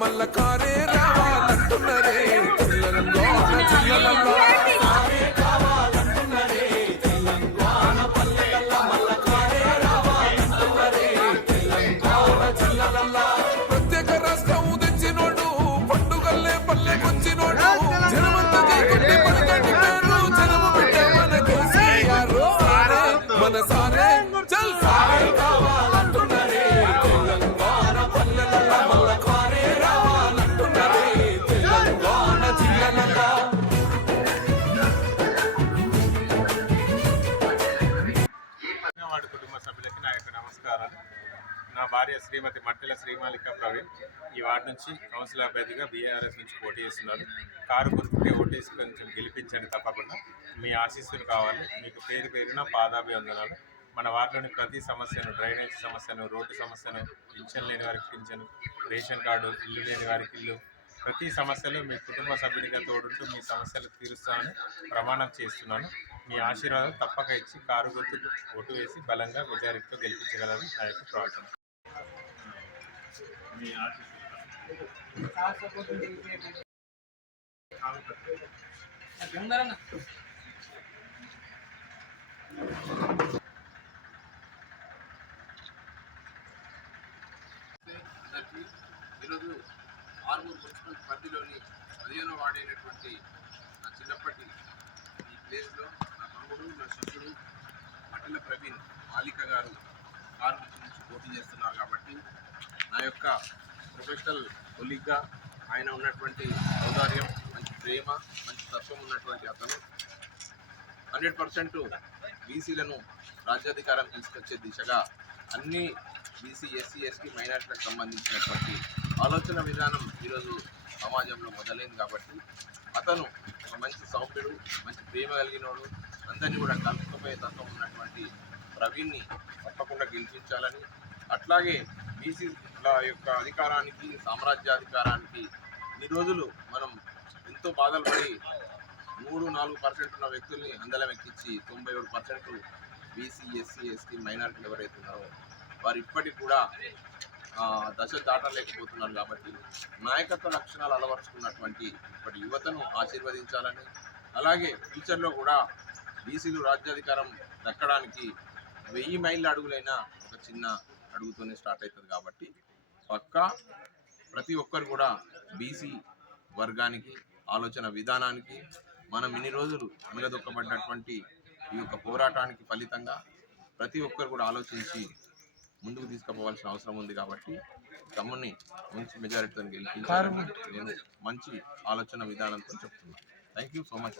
మల్ల కారే రావాలంటున్నరే తెలంగాణ జిల్లలల్ల కారే కావాలంటున్నరే తెలంగాణ పల్లెలల్ల మల్ల కారే రావాలంటున్నరే తెలంగాణ జిల్లలల్ల ప్రత్యేక రాష్ట్రం తెచ్చినోడు పండుగల్లే పల్లెకొచ్చినోడు జనమంతా జైకొట్టి పలకండి పేరు జనము బిడ్డ మన కేసీఆర్ సారే మన సారే చల్ సారే కావాలంటున్నరే తెలంగాణ పల్లెలల్ల మల్ల కుటుంబ సభ్యులకి నా యొక్క నమస్కారాలు. నా భార్య శ్రీమతి మట్టెల శ్రీమాలిక ప్రవీణ్ ఈ వార్డు నుంచి కౌన్సిల్ అభ్యర్థిగా బీఆర్ఎస్ నుంచి పోటీ చేస్తున్నారు. కారు గుర్తుకే ఓటేసి కొంచెం గెలిపించండి, తప్పకుండా మీ ఆశీస్సులు కావాలి. మీకు పేరు పేరున పాదాభివందనాలు. మన వార్డులోని ప్రతి సమస్యను, డ్రైనేజ్ సమస్యను, రోడ్డు సమస్యను, పింఛన్ లేని వారికి పింఛను, రేషన్ కార్డు, ఇల్లు లేని వారికి ఇల్లు, ప్రతి సమస్యలు మీ కుటుంబ సభ్యుడిగా తోడుంటూ మీ సమస్యలు తీరుస్తానని ప్రమాణం చేస్తున్నాను. మీ ఆశీర్వాదం తప్పక ఇచ్చి కారు గుర్తుకు ఓటు వేసి బలంగా మెజారిటీతో గెలిపించగలని నా యొక్క ప్రార్థన. మీ ఈరోజు ఆర్మూర్ మున్సిపల్ పరిధిలోని 15వ వార్డైనటువంటి నా చిన్నప్పటి ఈ ప్లేస్లో నా తమ్ముడు, నా శిష్యుడు మట్టెల ప్రవీణ్ మాలిక గారు కారు నుంచి పోటీ చేస్తున్నారు. కాబట్టి నా యొక్క ప్రొఫెషనల్ కొలీగ్గా ఆయన ఉన్నటువంటి ఔదార్యం, మంచి ప్రేమ, మంచి తత్వం ఉన్నటువంటి అతను 100% బీసీలను రాజ్యాధికారం తీసుకొచ్చే దిశగా అన్ని బీసీ, ఎస్సీ, ఎస్టీ, మైనారిటీలకు సంబంధించినటువంటి ఆలోచన విధానం ఈరోజు సమాజంలో మొదలైంది. కాబట్టి అతను ఒక మంచి సౌమ్యుడు, మంచి ప్రేమ కలిగినోడు, అందరినీ కూడా కలుపుకుపోయే తత్వం ఉన్నటువంటి ప్రవీణ్ని తప్పకుండా గెలిపించాలని, అట్లాగే బీసీల యొక్క అధికారానికి, సామ్రాజ్యాధికారానికి ఇన్ని రోజులు మనం ఎంతో బాధలు పడి 3-4% ఉన్న వ్యక్తుల్ని అందలం ఎక్కించి 97% బీసీ, ఎస్సీ, ఎస్టీ, మైనారిటీలు ఎవరైతే ఉన్నారో వారు ఇప్పటికి కూడా దశ దాటలేకపోతున్నారు. కాబట్టి నాయకత్వ లక్షణాలు అలవరుచుకున్నటువంటి ఇప్పటి యువతను ఆశీర్వదించాలని, అలాగే ఫ్యూచర్లో కూడా బీసీలు రాజ్యాధికారం దక్కడానికి 1000 మైళ్ళ అడుగులైనా ఒక చిన్న అడుగుతోనే స్టార్ట్ అవుతుంది. కాబట్టి పక్కా ప్రతి ఒక్కరు కూడా బీసీ వర్గానికి, ఆలోచన విధానానికి, మనం ఇన్ని రోజులు అనగదొక్కబడినటువంటి ఈ యొక్క పోరాటానికి ఫలితంగా ప్రతి ఒక్కరు కూడా ఆలోచించి ముందుకు తీసుకుపోవాల్సిన అవసరం ఉంది. కాబట్టి తమ్ముని మంచి మెజారిటీతో గెలిపించాలని నేను మంచి ఆలోచన విధానంతో చెప్తున్నాను. Thank you so much.